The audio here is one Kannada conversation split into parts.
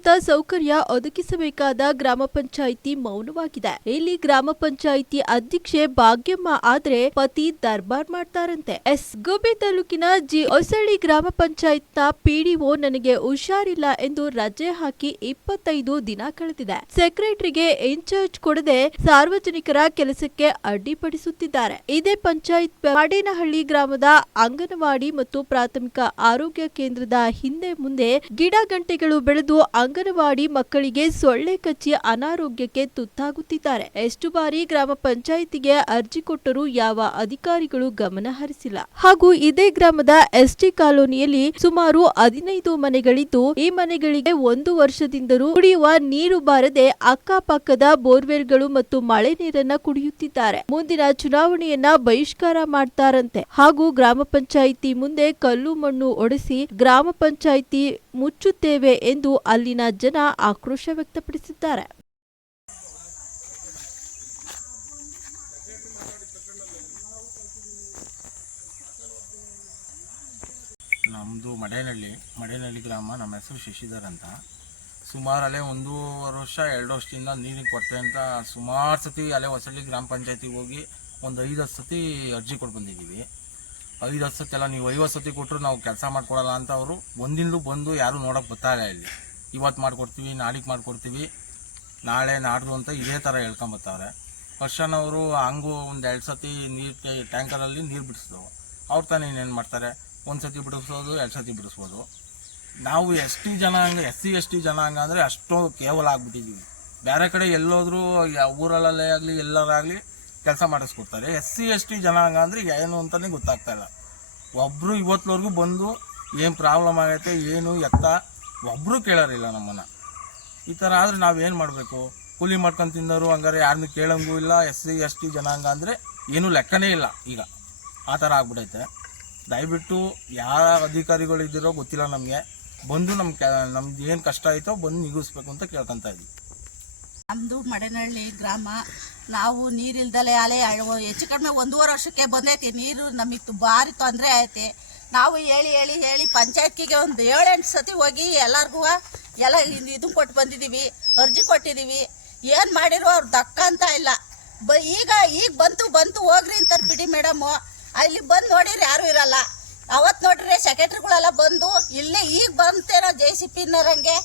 ಮೂಲಭೂತ ಸೌಕರ್ಯ ಒದಗಿಸಬೇಕಾದ ಗ್ರಾಮ ಪಂಚಾಯಿತಿ ಮೌನವಾಗಿದೆ. ಇಲ್ಲಿ ಗ್ರಾಮ ಪಂಚಾಯಿತಿ ಅಧ್ಯಕ್ಷೆ ಭಾಗ್ಯಮ್ಮ ಆದ್ರೆ ಪತಿ ದರ್ಬಾರ್ ಮಾಡ್ತಾರಂತೆ. ಗುಬ್ಬಿ ತಾಲೂಕಿನ ಹೊಸಳ್ಳಿ ಗ್ರಾಮ ಪಂಚಾಯತ್ ನ ಪಿಡಿಒ ನನಗೆ ಹುಷಾರಿಲ್ಲ ಎಂದು ರಜೆ ಹಾಕಿ 25 ದಿನ ಕಳೆದಿದೆ. ಸೆಕ್ರೆಟರಿಗೆ ಇನ್ಚಾರ್ಜ್ ಕೊಡದೆ ಸಾರ್ವಜನಿಕರ ಕೆಲಸಕ್ಕೆ ಅಡ್ಡಿಪಡಿಸುತ್ತಿದ್ದಾರೆ. ಇದೇ ಪಂಚಾಯತ್ ಮಾಡೇನಹಳ್ಳಿ ಗ್ರಾಮದ ಅಂಗನವಾಡಿ ಮತ್ತು ಪ್ರಾಥಮಿಕ ಆರೋಗ್ಯ ಕೇಂದ್ರದ ಹಿಂದೆ ಮುಂದೆ ಗಿಡ ಗಂಟೆಗಳು ಬೆಳೆದು ಅಂಗನವಾಡಿ ಮಕ್ಕಳಿಗೆ ಸೊಳ್ಳೆ ಕಚ್ಚಿ ಅನಾರೋಗ್ಯಕ್ಕೆ ತುತ್ತಾಗುತ್ತಿದ್ದಾರೆ. ಎಷ್ಟು ಬಾರಿ ಗ್ರಾಮ ಪಂಚಾಯಿತಿಗೆ ಅರ್ಜಿ ಕೊಟ್ಟರೂ ಯಾವ ಅಧಿಕಾರಿಗಳು ಗಮನ ಹರಿಸಿಲ್ಲ. ಹಾಗೂ ಇದೇ ಗ್ರಾಮದ ಎಸ್ಟಿ ಕಾಲೋನಿಯಲ್ಲಿ ಸುಮಾರು 15 ಮನೆಗಳಿದ್ದು ಈ ಮನೆಗಳಿಗೆ 1 ವರ್ಷದಿಂದಲೂ ಕುಡಿಯುವ ನೀರು ಬಾರದೆ ಅಕ್ಕಪಕ್ಕದ ಬೋರ್ವೆಲ್ಗಳು ಮತ್ತು ಮಳೆ ನೀರನ್ನ ಕುಡಿಯುತ್ತಿದ್ದಾರೆ. ಮುಂದಿನ ಚುನಾವಣೆಯನ್ನ ಬಹಿಷ್ಕಾರ ಮಾಡ್ತಾರಂತೆ. ಹಾಗೂ ಗ್ರಾಮ ಪಂಚಾಯಿತಿ ಮುಂದೆ ಕಲ್ಲು ಮಣ್ಣು ಒಡೆಸಿ ಗ್ರಾಮ ಪಂಚಾಯಿತಿ ಮುಚ್ಚುತ್ತೇವೆ ಎಂದು ಅಲ್ಲಿನ ಜನ ಆಕ್ರೋಶ ವ್ಯಕ್ತಪಡಿಸಿದ್ದಾರೆ. ನಮ್ಮದು ಮಡೇನಹಳ್ಳಿ ಗ್ರಾಮ. ನಮ್ಮ ಹೆಸರು ಶಶಿಧರ್ ಅಂತ. ಸುಮಾರು ಅಲ್ಲೇ 1.5 ವರ್ಷ 2 ವರ್ಷದಿಂದ ನೀರಿನ ಕೊರತೆ ಅಂತ ಸುಮಾರು ಸತಿ ಅಲ್ಲೇ ಹೊಸಳ್ಳಿ ಗ್ರಾಮ ಪಂಚಾಯತಿಗೆ ಹೋಗಿ ಒಂದು 5-10 ಸತಿ ಅರ್ಜಿ ಕೊಟ್ಟು ಬಂದಿದ್ದೀವಿ. 5-10 ಸತಿ ಎಲ್ಲ ನೀವು 50 ಸತಿ ಕೊಟ್ಟರು ನಾವು ಕೆಲಸ ಮಾಡಿಕೊಡಲ್ಲ ಅಂತ ಅವರು ಒಂದಿಂದಲೂ ಬಂದು ಯಾರೂ ನೋಡೋಕೆ ಬರ್ತಾರೆ. ಇಲ್ಲಿ ಇವತ್ತು ಮಾಡಿಕೊಡ್ತೀವಿ, ನಾಳೆಗೆ ಮಾಡಿಕೊಡ್ತೀವಿ, ನಾಳೆ ನಾಡ್ದು ಅಂತ ಇದೇ ಥರ ಹೇಳ್ಕೊಂಬರ್ತಾರೆ. ವರ್ಷನವರು ಹಂಗೂ ಒಂದು 2 ಸತಿ ನೀರು ಟ್ಯಾಂಕರಲ್ಲಿ ನೀರು ಬಿಡಿಸಿದವು. ಅವ್ರು ತಾನೇ ಇನ್ನೇನು ಮಾಡ್ತಾರೆ, 1 ಸತಿ ಬಿಡಿಸ್ಬೋದು, 2 ಸತಿ ಬಿಡಿಸ್ಬೋದು. ನಾವು SC/ST ಜನಾಂಗ ಅಂದರೆ ಅಷ್ಟೊಂದು ಕೇವಲ ಆಗ್ಬಿಟ್ಟಿದ್ದೀವಿ. ಬೇರೆ ಕಡೆ ಎಲ್ಲೋದ್ರೂ ಊರಲ್ಲೇ ಆಗಲಿ ಎಲ್ಲರಾಗಲಿ ಕೆಲಸ ಮಾಡಿಸ್ಕೊಡ್ತಾರೆ. SC/ST ಜನಾಂಗ ಅಂದರೆ ಏನು ಅಂತಲೇ ಗೊತ್ತಾಗ್ತಾ ಇಲ್ಲ. ಒಬ್ಬರು ಇವತ್ತುವರೆಗೂ ಬಂದು ಏನು ಪ್ರಾಬ್ಲಮ್ ಆಗೈತೆ ಏನು ಎತ್ತ ಒಬ್ಬರು ಕೇಳೋರಿಲ್ಲ ನಮ್ಮನ್ನು. ಈ ಥರ ಆದರೆ ನಾವೇನು ಮಾಡಬೇಕು? ಕೂಲಿ ಮಾಡ್ಕೊಂಡು ತಿಂದವರು ಹಂಗಾರೆ ಯಾರನ್ನೂ ಕೇಳೋಂಗೂ ಇಲ್ಲ. SC/ST ಜನಾಂಗ ಅಂದರೆ ಏನೂ ಲೆಕ್ಕನೇ ಇಲ್ಲ. ಈಗ ಆ ಥರ ಆಗ್ಬಿಟ್ಟೈತೆ. ದಯವಿಟ್ಟು ಯಾವ ಅಧಿಕಾರಿಗಳು ಇದ್ದೀರೋ ಗೊತ್ತಿಲ್ಲ, ನಮಗೆ ಬಂದು ನಮ್ದು ಏನು ಕಷ್ಟ ಆಯಿತೋ ಬಂದು ನಿಗಿಸ್ಬೇಕು ಅಂತ ಕೇಳ್ಕೊತಾ ಇದ್ದೀವಿ. ನಮ್ಮದು ಮಡೇನಹಳ್ಳಿ ಗ್ರಾಮ. ನಾವು ನೀರಿಲ್ದಲೇ ಹೆಚ್ಚು ಕಡಿಮೆ 1.5 ವರ್ಷಕ್ಕೆ ಬಂದೈತಿ ನೀರು. ನಮಗೆ ಭಾರಿ ತೊಂದರೆ ಐತೆ. ನಾವು ಹೇಳಿ ಪಂಚಾಯತ್ಗೆ ಒಂದು 7-8 ಸತಿ ಹೋಗಿ ಎಲ್ಲರಿಗೂ ಎಲ್ಲ ಇದನ್ನು ಕೊಟ್ಟು ಬಂದಿದ್ದೀವಿ, ಅರ್ಜಿ ಕೊಟ್ಟಿದ್ದೀವಿ. ಏನು ಮಾಡಿರೋ ಅವ್ರು ದಕ್ಕಂತ ಇಲ್ಲ. ಈಗ ಬಂತು ಹೋಗ್ರಿ ಅಂತಾರೆ ಬಿಡಿ ಮೇಡಮು. ಅಲ್ಲಿ ಬಂದು ನೋಡಿರಿ ಯಾರು ಇರಲ್ಲ. ಅವತ್ತು ನೋಡ್ರಿ ಸೆಕ್ರೆಟ್ರಿಗಳೆಲ್ಲ ಬಂದು ಇಲ್ಲೇ ಈಗ ಬಂತೇನೋ JCPನರಂಗೆ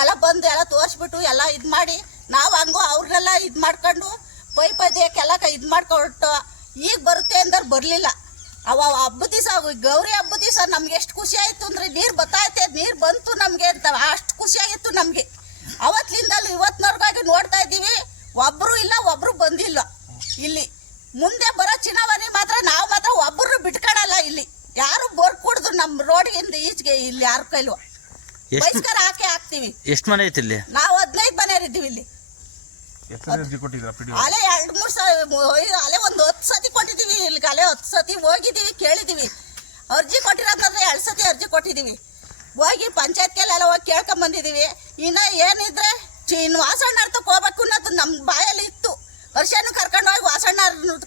ಎಲ್ಲ ಬಂದು ಎಲ್ಲ ತೋರಿಸ್ಬಿಟ್ಟು ಎಲ್ಲ ಇದು ಮಾಡಿ ನಾವು ಹಂಗು ಅವ್ರನ್ನೆಲ್ಲ ಇದು ಮಾಡ್ಕೊಂಡು ಪೈಪದಕ್ಕೆಲ್ಲ ಇದು ಮಾಡ್ಕೊಟ್ಟು ಈಗ ಬರುತ್ತೆ ಅಂದ್ರೆ ಬರಲಿಲ್ಲ. ಹಬ್ಬದ ದಿವಸ ಗೌರಿ ಹಬ್ಬದ ದಿವಸ ನಮ್ಗೆ ಎಷ್ಟು ಖುಷಿ ಆಯಿತು ಅಂದರೆ ನೀರು ಬತ್ತೈತೆ, ನೀರು ಬಂತು ನಮಗೆ ಅಂತ ಅಷ್ಟು ಖುಷಿಯಾಗಿತ್ತು ನಮಗೆ. ಅವತ್ತಿಂದ ಇವತ್ತಿನವರೆಗಾಗಿ ನೋಡ್ತಾ ಇದ್ದೀವಿ, ಒಬ್ಬರು ಇಲ್ಲ, ಒಬ್ಬರು ಬಂದಿಲ್ಲ. ಇಲ್ಲಿ ಮುಂದೆ ಬರೋ ಚುನಾವಣೆ ನಾವು ಮಾತ್ರ ಒಬ್ಬರು ಬಿಟ್ಕೊಳಲ್ಲ. ಇಲ್ಲಿ ಯಾರು ಬೋರ್ ಕುಡ್ದು ನಮ್ಮ ರೋಡ್ಗಿಂದ ಈಚೆಗೆ ಇಲ್ಲಿ ಯಾರು ಕೈಲ್ವ ಬಹಿಷ್ಕಾರ ಹಾಕ್ತೀವಿ. ಎಷ್ಟು ಮನೆ ಐತಿ ಇಲ್ಲಿ? ನಾವು 15 ಮನೆಯವ್ರು ಇದ್ದೀವಿ ಇಲ್ಲಿ. ಅಲೆ 2-3 ಅಲೆ ಒಂದು 10 ಸತಿ ಕೊಟ್ಟಿದ್ದೀವಿ. ಇಲ್ಲಿಗೆ ಅಲೆ 10 ಸತಿ ಹೋಗಿದ್ದೀವಿ, ಕೇಳಿದ್ದೀವಿ. ಅರ್ಜಿ ಕೊಟ್ಟಿರೋದಂದ್ರೆ 2 ಸತಿ ಅರ್ಜಿ ಕೊಟ್ಟಿದ್ದೀವಿ. ಹೋಗಿ ಪಂಚಾಯತ್ಗೆಲ್ಲ ಹೋಗಿ ಕೇಳ್ಕೊಂಬಂದಿದ್ದೀವಿ. ಇನ್ನು ಏನಿದ್ರೆ ಇನ್ನು ವಾಸಣ್ಣ ಅರ್ಥಕ್ಕೆ ಹೋಗ್ಬೇಕು ಅನ್ನೋದು ನಮ್ಮ ಬಾಯಲ್ಲಿ ಇತ್ತು. ವರ್ಷನೂ ಕರ್ಕೊಂಡು ಹೋಗಿ ವಾಸಣ್ಣ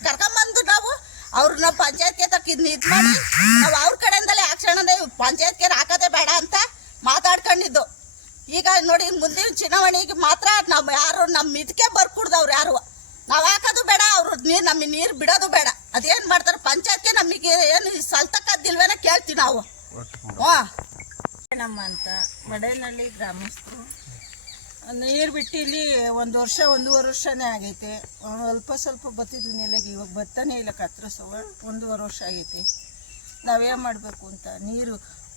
ಕರ್ಕೊಂಬಂದು ನಾವು ಅವ್ರನ್ನ ಪಂಚಾಯತ್ಗೆ ಇದು ಮಾಡಿ ನಾವು ಅವ್ರ ಕಡೆಯಿಂದಲೇ ಆಕ್ಷಣ ಪಂಚಾಯತ್ಗೆ ಹಾಕೋದೇ ಬೇಡ ಅಂತ ಮಾತಾಡ್ಕೊಂಡಿದ್ದು. ಈಗ ನೋಡಿ ಮುಂದಿನ ಚುನಾವಣೆಗೆ ಮಾತ್ರ ನಾವು ಯಾರು ನಮ್ಮ ಇದಕ್ಕೆ ಬರ್ಕೂಡ್ದವ್ರು ಯಾರು ನಾವು ಹಾಕೋದು ಬೇಡ, ಅವರು ನಮಗೆ ನೀರು ಬಿಡೋದು ಬೇಡ. ಅದೇನು ಮಾಡ್ತಾರೆ ಪಂಚಾಯತ್ಗೆ ನಮಗೆ ಏನು ಸಲ್ತಕ್ಕದಿಲ್ವೇನ ಕೇಳ್ತೀವಿ ನಾವು. ನಮ್ಮ ಅಂತ ಮಡೇನಹಳ್ಳಿ ಗ್ರಾಮಸ್ಥರು ನೀರು ಬಿಟ್ಟು ಇಲ್ಲಿ 1 ವರ್ಷ 1.5 ವರ್ಷನೇ ಆಗೈತೆ. ಸ್ವಲ್ಪ ಬತ್ತಿದ್ವಿ ನೆಲೆಗೆ, ಇವಾಗ ಬತ್ತಾನೆ ಇಲ್ಲ. ಕತ್ರಸವ 1.5 ವರ್ಷ ಆಗೈತೆ. ನಾವೇನು ಮಾಡಬೇಕು ಅಂತ ನೀರು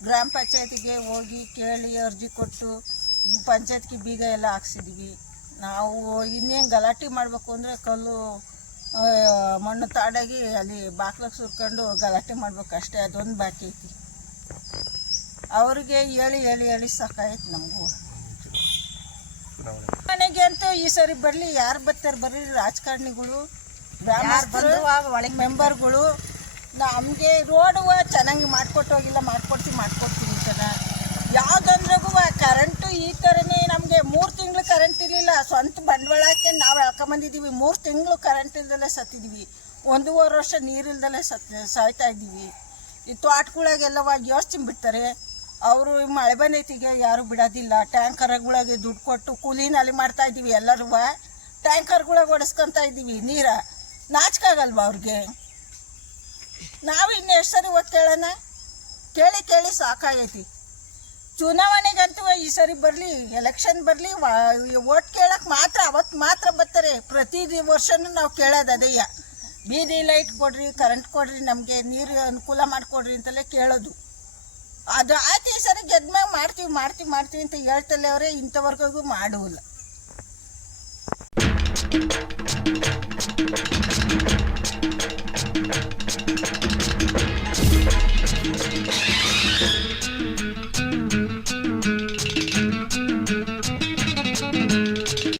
ಗ್ರಾಮ ಪಂಚಾಯತಿಗೆ ಹೋಗಿ ಕೇಳಿ ಅರ್ಜಿ ಕೊಟ್ಟು ಪಂಚಾಯತ್ಗೆ ಬೀಗ ಎಲ್ಲ ಹಾಕ್ಸಿದ್ವಿ. ನಾವು ಇನ್ನೇನು ಗಲಾಟೆ ಮಾಡಬೇಕು ಅಂದರೆ ಕಲ್ಲು ಮಣ್ಣು ತಾಡಾಗಿ ಅಲ್ಲಿ ಬಾಕ್ಲಾಗ ಸುರ್ಕೊಂಡು ಗಲಾಟೆ ಮಾಡ್ಬೇಕು ಅಷ್ಟೇ. ಅದೊಂದು ಬಾಕಿ ಐತಿ. ಅವ್ರಿಗೆ ಹೇಳಿ ಸಾಕಾಯ್ತು ನಮಗೂ. ಮನೆಗೆ ಅಂತೂ ಈ ಸರಿ ಬರಲಿ, ಯಾರು ಬರ್ತಾರೆ ಬರ್ರಿ, ರಾಜಕಾರಣಿಗಳು, ಗ್ರಾಮಸ್ಥರು, ಮೆಂಬರ್ಗಳು. ನಮಗೆ ರೋಡು ಚೆನ್ನಾಗಿ ಮಾಡ್ಕೊಡ್ತೀವಿ ಸರ. ಯಾವುದಂದ್ರಿಗೂ ಕರೆಂಟು ಈ ಥರನೇ ನಮಗೆ 3 ತಿಂಗಳು ಕರೆಂಟ್ ಇರಲಿಲ್ಲ. ಸ್ವಂತ ಬಂಡವಾಳ ಹಾಕಿ ನಾವು ಎಳ್ಕೊಂಬಂದಿದ್ದೀವಿ. 3 ತಿಂಗಳು ಕರೆಂಟ್ ಇಲ್ದಲೇ ಸತ್ತಿದ್ದೀವಿ. 1.5 ವರ್ಷ ನೀರಿಲ್ದಲೇ ಸಾಯ್ತಾ ಇದ್ದೀವಿ. ಈ ತೋಟಗಳಿಗೆಲ್ಲವ ಯೋಚನೆ ಬಿಡ್ತಾರೆ. ಅವರು ಮಳೆ ಬಂದೈತಿಗೆ ಯಾರು ಬಿಡೋದಿಲ್ಲ. ಟ್ಯಾಂಕರ್ಗಳಿಗೆ ದುಡ್ಡು ಕೊಟ್ಟು ಕೂಲಿನಲ್ಲಿ ಮಾಡ್ತಾ ಇದ್ದೀವಿ ಎಲ್ಲರೂ. ಟ್ಯಾಂಕರ್ಗಳಿಗೆ ಓಡಿಸ್ಕೊತಾ ಇದ್ದೀವಿ ನೀರ. ನಾಚಿಕಾಗಲ್ವಾ ಅವ್ರಿಗೆ? ನಾವು ಇನ್ನು ಎಷ್ಟು ಸರಿ ಹೋಗಿ ಕೇಳೋಣ? ಕೇಳಿ ಕೇಳಿ ಸಾಕಾಗೈತಿ. ಚುನಾವಣೆಗಂತೂ ಈ ಸರಿ ಬರಲಿ, ಎಲೆಕ್ಷನ್ ಬರಲಿ, ಓಟ್ ಕೇಳಕ್ಕೆ ಮಾತ್ರ ಅವತ್ತು ಮಾತ್ರ ಬರ್ತಾರೆ. ಪ್ರತಿ ವರ್ಷನೂ ನಾವು ಕೇಳೋದು ಅದೇಯ, ಬೀದಿ ಲೈಟ್ ಕೊಡ್ರಿ, ಕರೆಂಟ್ ಕೊಡ್ರಿ, ನಮಗೆ ನೀರು ಅನುಕೂಲ ಮಾಡಿಕೊಡ್ರಿ ಅಂತಲೇ ಕೇಳೋದು. ಅದು ಆಯ್ತು, ಈ ಸರಿ ಗೆದ್ಮ್ಯಾಗ ಮಾಡ್ತೀವಿ ಮಾಡ್ತೀವಿ ಮಾಡ್ತೀವಿ ಅಂತ ಹೇಳ್ತಲ್ಲೇ ಅವರೇ ಇಂಥವರೆಗೂ ಮಾಡುವುದಿಲ್ಲ.